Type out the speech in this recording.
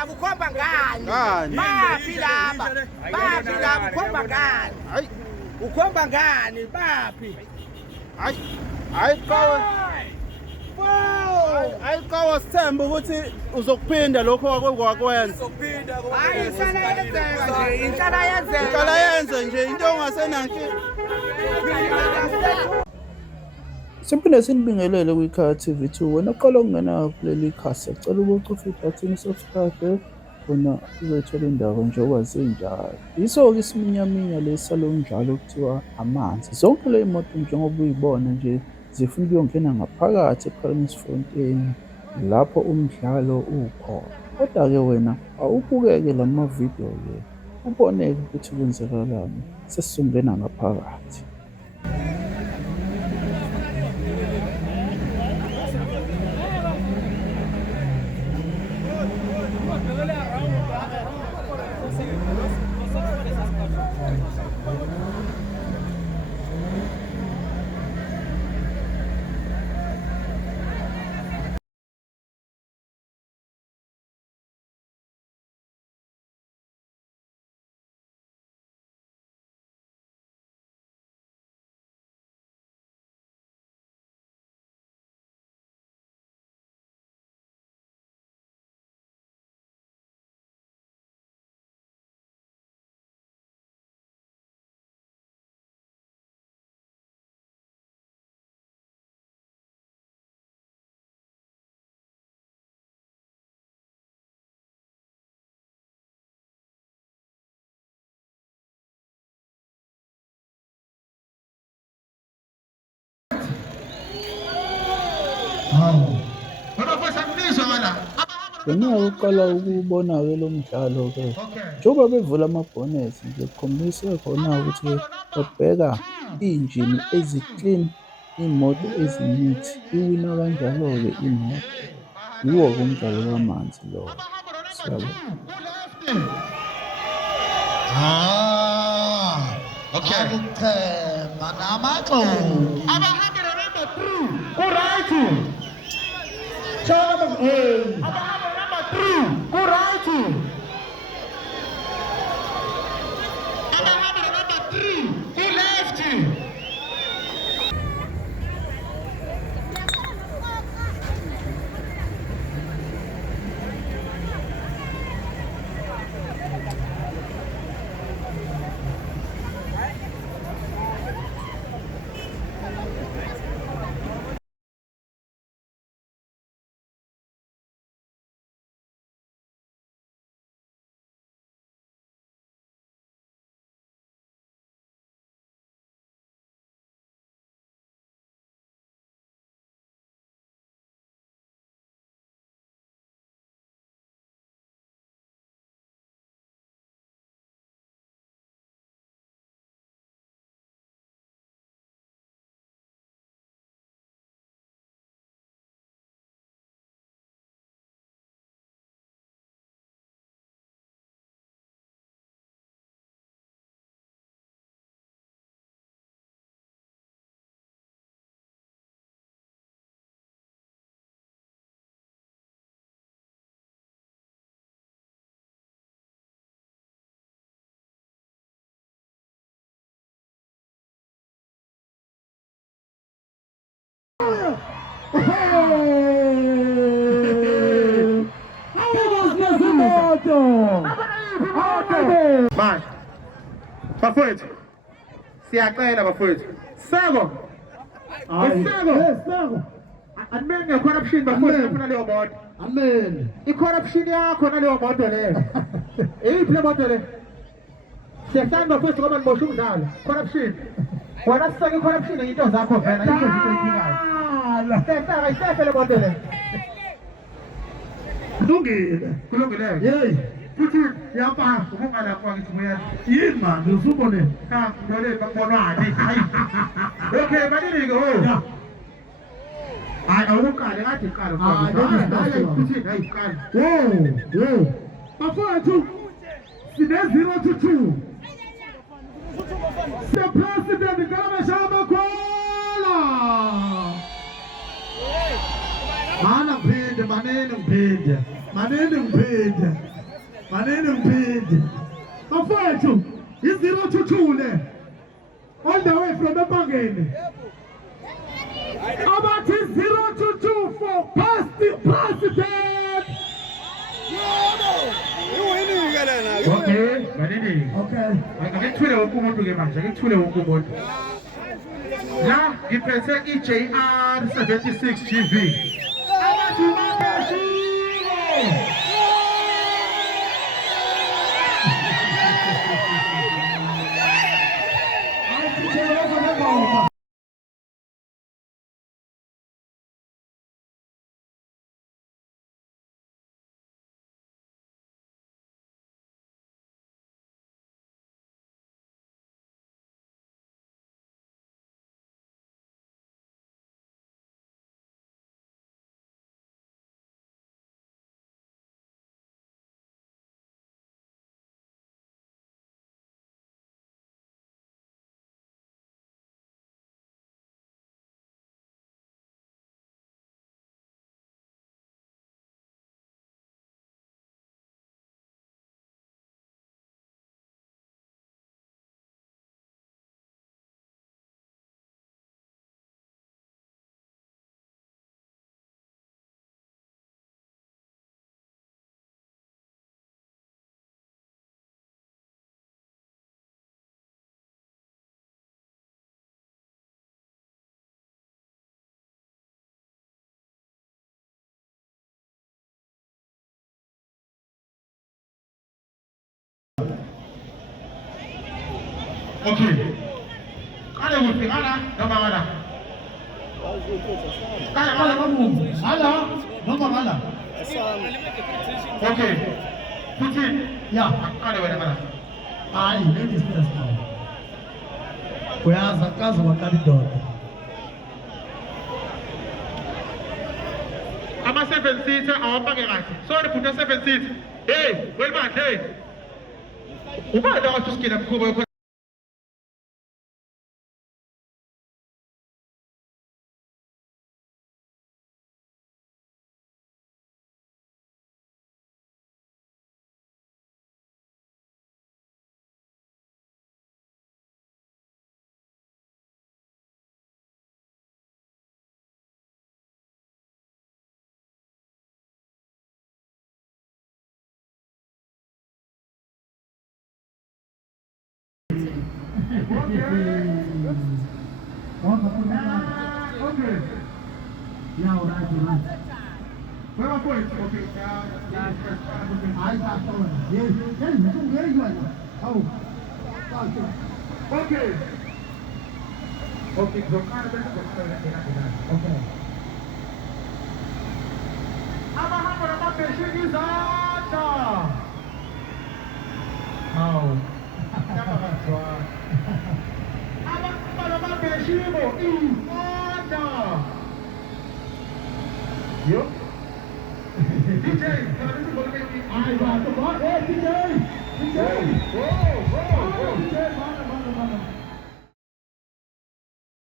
laba ukhomba ngani? Ngani? Baphi laba ukhomba ngani? Hayi, Ukhomba ngani? Baphi? hayi kawa Sithemba ukuthi uzokuphinda lokho wakwakwenza. Hayi insana yenzeka nje, insana yenzeka. Uqala yenze nje into ongasenanki. Siphinde sinibingelele kwiKhala TV2. Wena oqala ukungena kuleli khasi, sicela ubucofa ibhathini subscribe khona uzothola indaba njengoba zinjalo. Yiso-ke isiminyaminya lesi salo mdlalo kuthiwa amanzi. Zonke le moto njengoba uyibona nje zifuna ukuyongena ngaphakathi ePhalamis Fontaine lapho umdlalo ukhona. Kodwa-ke wena awubukeke la mavidiyo-ke ubone-ke ukuthi kwenzakalani sesizongena ngaphakathi. Khona uqala ukubona-ke lo mdlalo-ke njengoba bevula amabhonethi nje kukhombisa khona ukuthi babheka iy'njini ezi-clean, iy'moto ezinethi, iwina kanjalo-ke imoto. Yiwo-ke umdlalo wamanzi lowo. Siyabona. Okay. Akuchema namaxolo. Abahambela number 3. Ku-right. Show number 8. Abahambela number 3. Ku-right. Abahambela number 3. Ku-left. Man, bafowethu siyacela bafowethu Seko Seko Amen nge-corruption bafowethu afuna leyo moto. Amen. I-corruption yakho naleyo moto leyo eyiphi le moto le? Siyasanda bafowethu ngoba niboshe umdlalo. Corruption wena sisake i-corruption into zakho vena into ezithikayo. Siyasaka isefe le moto le. Kulungile. Yey. Futhi yapha ukungalapha ngithi moya. Yini manje usubone? Cha, ngole bakubonwani. Okay, banini ke ho. Hayi awuqale kade iqala futhi hayi iqala. Bafowethu sine 0-2. The president Kalabashama Kola. Mana mpinde manene mpinde. Manene mphindi. Bafowethu, i-022 le. All the way from Empangeni. About 022 for past president. Okay, manene. Okay. Ngikuthule wonke umuntu ke manje, ngikuthule wonke umuntu. La ngiphethe i-JR 76 GV. Abantu babeshilo. Okay. Kale kuphi ngala noma ngala? Kale ngala kamu. Ngala noma ngala? Okay. Futhi ya kale wena ngala. Hayi, ladies first now. Uyazi akaze waqala indoda. Ama 7 seater awapake kahle. Sorry futhi 7 seater. Hey, welibandle. Ubani akathi usikile mkhubo Okay. Yeah, all right. Where my points? Okay. I got one. Yes, where you are? Oh. Okay. Okay, so okay. Abahamba namabheshini izandla. Hawu. Abahamba namabheshini izandla. Yo. DJ, I got the ball. Hey, DJ. DJ. Whoa. DJ,